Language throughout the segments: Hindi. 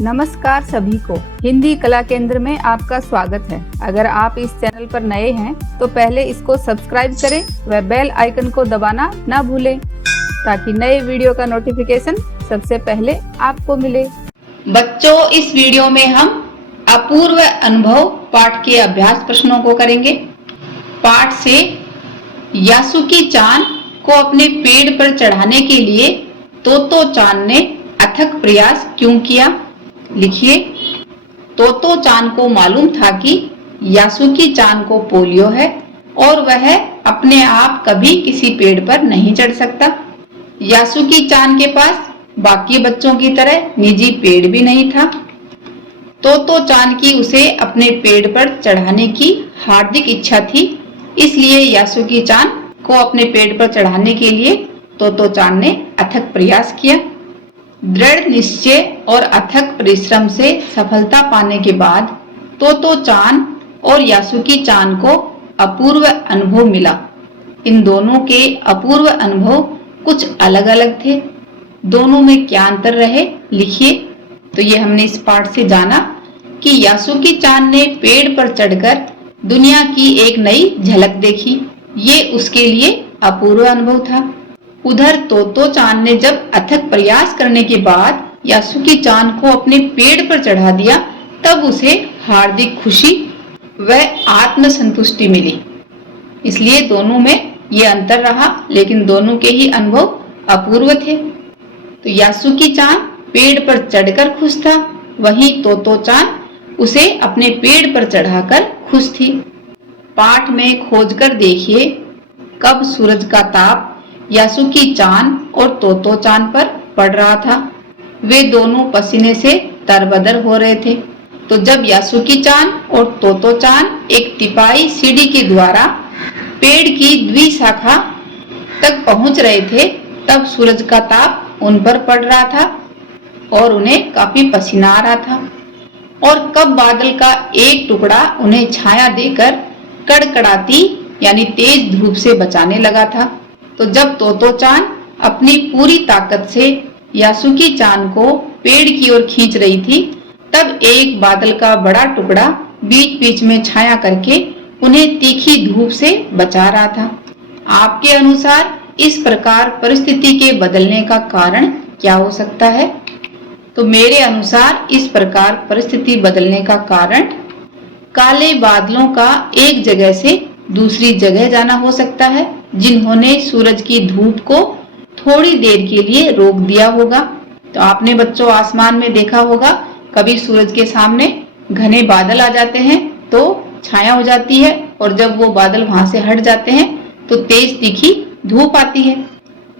नमस्कार सभी को, हिंदी कला केंद्र में आपका स्वागत है। अगर आप इस चैनल पर नए हैं तो पहले इसको सब्सक्राइब करें व बेल आइकन को दबाना ना भूलें ताकि नए वीडियो का नोटिफिकेशन सबसे पहले आपको मिले। बच्चों, इस वीडियो में हम अपूर्व अनुभव पाठ के अभ्यास प्रश्नों को करेंगे। पाठ से यासुकी चान को अपने पेड़ पर चढ़ाने के लिए तोतो चान ने अथक प्रयास क्यों किया? लिखिए। तोतो चान को मालूम था कि यासुकी चान को पोलियो है और वह अपने आप कभी किसी पेड़ पर नहीं चढ़ सकता। यासुकी चान के पास बाकी बच्चों की तरह निजी पेड़ भी नहीं था। तोतो चान की उसे अपने पेड़ पर चढ़ाने की हार्दिक इच्छा थी, इसलिए यासुकी चान को अपने पेड़ पर चढ़ाने के लिए तोतो चान ने अथक प्रयास किया। दृढ़ निश्चय और अथक परिश्रम से सफलता पाने के बाद तोतो चान और यासुकी चान को अपूर्व अनुभव मिला। इन दोनों के अपूर्व अनुभव कुछ अलग अलग थे। दोनों में क्या अंतर रहे? लिखिए। तो ये हमने इस पाठ से जाना कि यासुकी चान ने पेड़ पर चढ़कर दुनिया की एक नई झलक देखी। ये उसके लिए अपूर्व अनुभव था। उधर तोतो चान ने जब अथक प्रयास करने के बाद यासुकी चान को अपने पेड़ पर चढ़ा दिया, तब उसे हार्दिक खुशी व आत्म संतुष्टि मिली। इसलिए दोनों में ये अंतर रहा, लेकिन दोनों के ही अनुभव अपूर्व थे। तो यासुकी चान पेड़ पर चढ़कर खुश था, वहीं तोतो चान उसे अपने पेड़ पर चढ़ाकर खुश थी। पाठ में खोजकर देखिए कब सूरज का ताप यासुकी चान और तोतो चान पर पड़ रहा था। वे दोनों पसीने से तरबदर हो रहे थे। तो जब यासुकी चान और तोतो चान एक तिपाई सीढ़ी के द्वारा पेड़ की द्विशाखा तक पहुंच रहे थे, तब सूरज का ताप उन पर पड़ रहा था और उन्हें काफी पसीना आ रहा था। और कब बादल का एक टुकड़ा उन्हें छाया देकर कड़कड़ाती यानी तेज धूप से बचाने लगा था। तो जब तोतो चान अपनी पूरी ताकत से यासुकी चान को पेड़ की ओर खींच रही थी, तब एक बादल का बड़ा टुकड़ा बीच बीच में छाया करके उन्हें तीखी धूप से बचा रहा था। आपके अनुसार इस प्रकार परिस्थिति के बदलने का कारण क्या हो सकता है? तो मेरे अनुसार इस प्रकार परिस्थिति बदलने का कारण काले बादलों का एक जगह से दूसरी जगह जाना हो सकता है, जिन्होंने सूरज की धूप को थोड़ी देर के लिए रोक दिया होगा। तो आपने बच्चों आसमान में देखा होगा, कभी सूरज के सामने घने बादल आ जाते हैं तो छाया हो जाती है, और जब वो बादल वहां से हट जाते हैं तो तेज तीखी धूप आती है।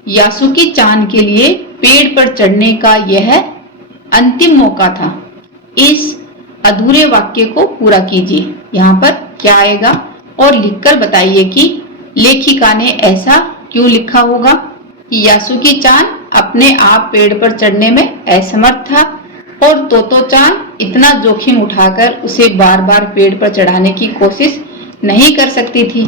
यासुकी चान के लिए पेड़ पर चढ़ने का यह अंतिम मौका था। इस अधूरे वाक्य को पूरा कीजिए। यहाँ पर क्या आएगा और लिखकर बताइए कि लेखिका ने ऐसा क्यों लिखा होगा कि यासुकी चान अपने आप पेड़ पर चढ़ने में असमर्थ था और तोतो चान इतना जोखिम उठाकर उसे बार बार पेड़ पर चढ़ाने की कोशिश नहीं कर सकती थी।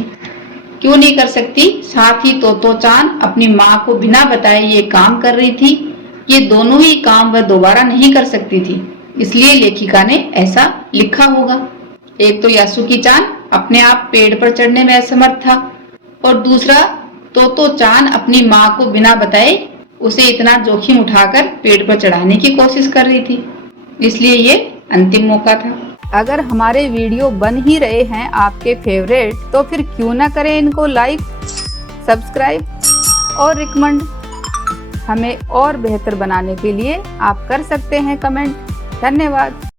क्यों नहीं कर सकती? साथ ही तोतो चान अपनी माँ को बिना बताए ये काम कर रही थी। ये दोनों ही काम वह दोबारा नहीं कर सकती थी, इसलिए लेखिका ने ऐसा लिखा होगा। एक तो यासुकी चान अपने आप पेड़ पर चढ़ने में असमर्थ था, और दूसरा तोतो चान अपनी माँ को बिना बताए उसे इतना जोखिम उठाकर पेड़ पर चढ़ाने की कोशिश कर रही थी, इसलिए ये अंतिम मौका था। अगर हमारे वीडियो बन ही रहे हैं आपके फेवरेट, तो फिर क्यों ना करें इनको लाइक, सब्सक्राइब और रिकमेंड। हमें और बेहतर बनाने के लिए आप कर सकते हैं कमेंट। धन्यवाद।